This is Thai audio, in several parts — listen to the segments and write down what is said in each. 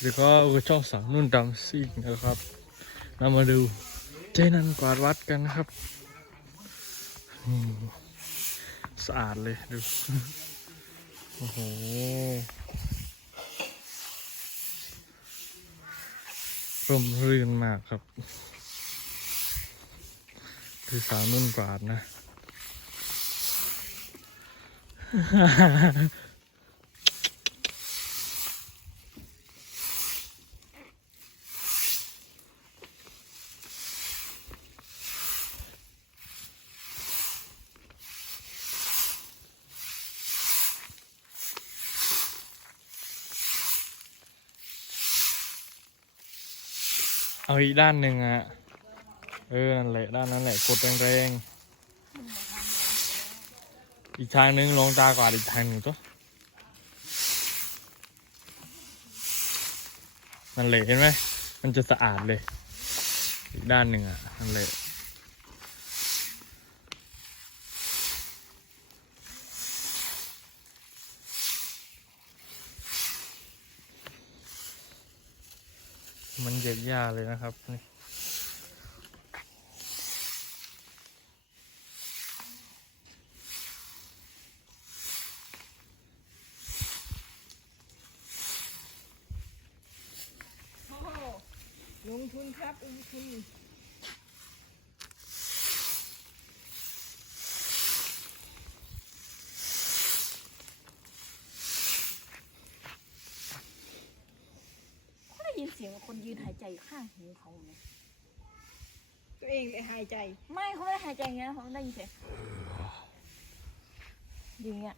หรือก็ช่องสามนุ่นดำซิ่งนะครับเรามาดูเจนันกวาดวัดกันนะครับสะอาดเลยดูโอ้โหร่มรื่นมากครับ คือสาวนุ่นกวาดนะ เอาอีกด้านหนึ่งอะเออนั่นแหละด้านนั้นแหละกดแรงๆอีกทางหนึงลงตากว่าอีกทางหนึ่งตัวนั่นแหละเห็นไหมมันจะสะอาดเลย อีกด้านหนึ่งอะนั่นแหละ มันเหยียบหญ้าเลยนะครับนี่ลงทุนครับลงทุนเขาได้ยินเสียงคนยืนหายใจอยู่ข้างหูเขาไงตัวเองเลยหายใจ ไม่เขาไม่ได้หายใจอย่างเงี้ยเขาได้ยินเสียงอย่างเงี้ย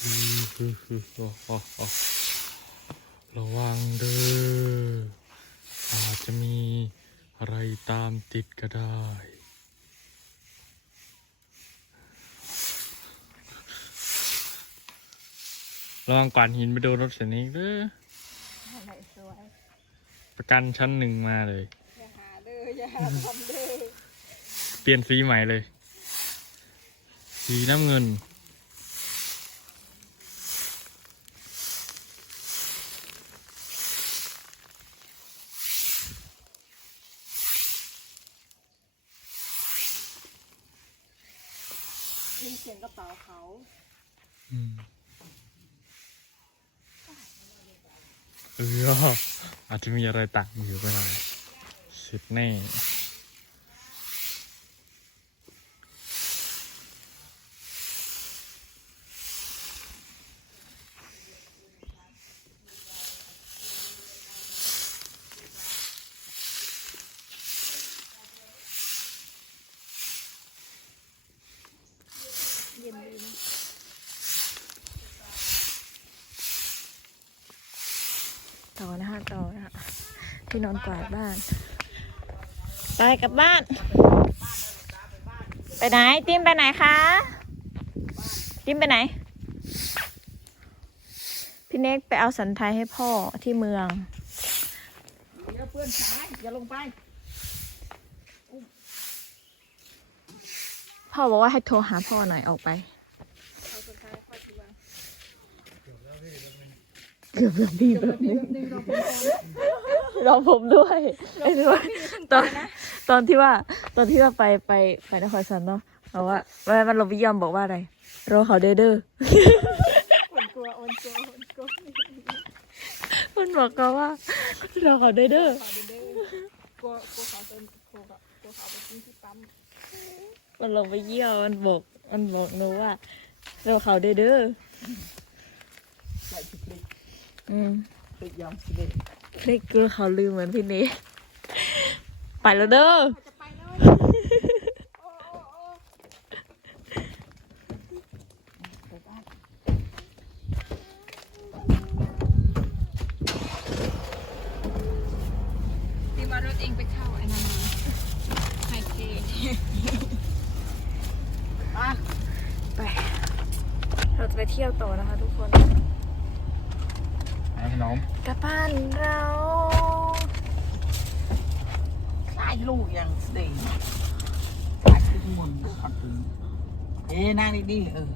ฮึฮึฮึโอ้โอ้โอ้ระวังเด้ออาจจะมีอะไรตามติดก็ได้ระวังก่อนหินไปโดนรถเสียนี้เด้อ อะไรสวยประกันชั้นหนึ่งมาเลย อย่าหาเด้ออย่าหาทำเด้อเปลี่ยนสีใหม่เลย สีน้ำเงิน มีเสียงกระเป๋าเขา อืม เอออาจจะมีอะไรต่างอยู่ก็ได้เสร็จแน่ย็นดีนะ ต่อ นะคะต่อนะคะที่นอนกวาดบ้าน ไปกลับบ้าน ไปไหนติมไปไหนคะติมไปไหน พี่เน็กไปเอาสันไทยให้พ่อที่เมืองเดี๋ยวเพื่อนสายอย่าลงไป พ่อบอกว่าให้โทรหาพ่อหน่อยออกไป เอาสุดท้ายพ่อทีว่า เกือบแล้วพี่แบบนี้หนึ่งเราเป็นคนรอผมด้วยไอ้ด้วยตอนตอนที่ว่า ตอนที่ว่าไปไปไปนครสันเนาะบอกว่าวันมันลงไปเยี่ยมบอกว่าอะไรรอเขาเด้อเด้อคนกลัวโอนกลัวอนกลัวมันบอกก็ว่ารอเขาเด้อเด้อกลัวกลัวเขาเป็นกลัวกับกลัวเขาไปกินที่ปั๊มมันลงไปเยี่ยมมันบอกมันบอกหนูว่าเรอเขาเด้อเด้อ อืมพริกยำสิเล็กเล็กเกลือเขาลืมเหมือนพี่เนไปแล้วเด้อจะไปเลยโอ้โอ้โอ้ไปบ้านที่ว่ารถเองไปเข้าไอ้นั่นมาไฮเกอะไป เราจะไปเที่ยวต่อนะคะทุกคน ขนมกลับบ้านเราคลายลูกยังสิเกขาดขึ้นมนขาดขึ้นเอ๊ะนั่งดีๆเออ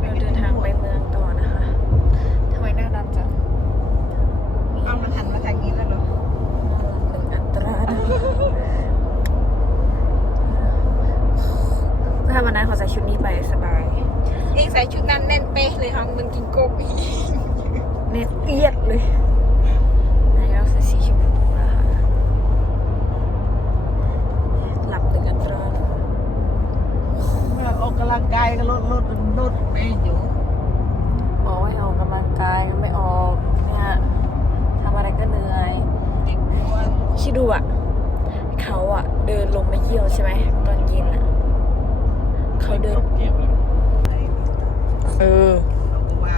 เราเดินทางไปเมืองต่อนะคะทำไมน่ารัจังเอามันหันมาทางนี้แล้วเหรออัตราถ้าวันนั้นขาใส่ชุดนี้ไปสบายเองใส่ชุดนั้นแน่นเป๊ะเลยค่ะมันกินโกบี อียดเลยไหนเราใส่สีชมพูนะคะหลับดึกกันตรอนเมื่อออกกำลังกายก็ลดลดลดเมย์อยู่บอกว่าให้ออกกำลังกายก็ไม่ออกเนี่ยทำอะไรก็เหนื่อยติดตัวคิดดูอะ เขาอะ เดินลงมาเยี่ยวใช่ไหมตอนเย็นอะ เขาเดิน เจ็บเลย เออ เราก็ว่า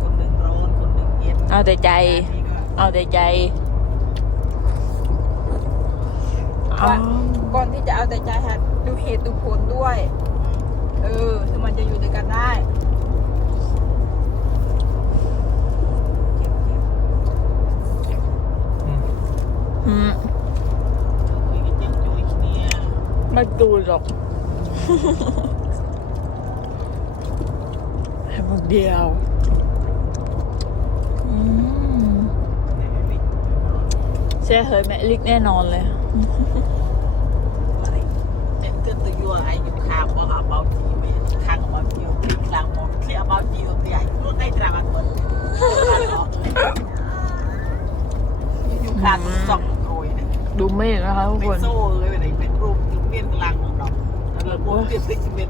คนหนึ่งร้อนคนหนึ่งเย็น เอา แต่ใจนี่ก็เอาแต่ใจเอาก่อนที่จะเอาแต่ใจค่ะดูเหตุดูผลด้วย เออคือมันจะอยู่ด้วยกันได้เจ็บเจ็บอืมคุยกันเจ็บจุยเนี่ยไม่ดูหรอกให้มึงเดียว อืมเช่เฮ้ยแม่ลิกแน่นอนเลย เจ็บเกินตัวยัวไอ้อ ยู่ข้างพอหาเบาจีเมข้างเบาจีพลิกหลังมองเคลียร์เบาจีตัวใหญ่รถได้ตรามันหมดอยู่ข้างสองโอยนะดูเมฆนะคะทุกเป็คนนโซ่เลยเป็นเป็นรูปจุดเวียนกลางของเราแล้วเราพูดเรียบเรียบเป็น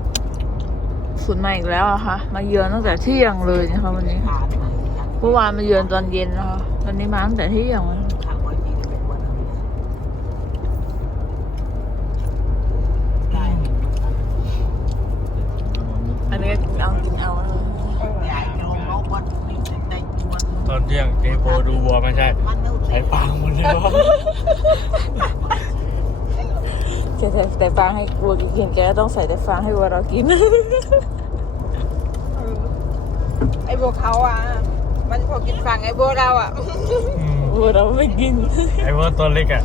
ฝนมาอีกแล้วอะค่ะมาเยือนตั้งแต่เที่ยงเลยนะคะวันนี้ขาเนี่ยเมื่อวานมาเยือนตอนเย็นนะคะวันนี้มาตั้งแต่เที่ยงเลย ข้างบนจีเป็นวันนี้ได้ อันนี้กินเอากินเอานะ ใหญ่โรงโลกวันนี้ได้จวน ตอนเที่ยงเจโปดูวัวไม่ใช่ มันนู่น ใช้ฟางหมดเลย แกใส่แต่ฟางให้วัวกินแกก็ต้องใส่แต่ฟางให้วัวเรากินเออไอ้โบวเขาอะ มันพอกินฝั่งไอ้โบวเราอะ วัวเราไม่กิน ไอ้วัวตัวเล็กอะ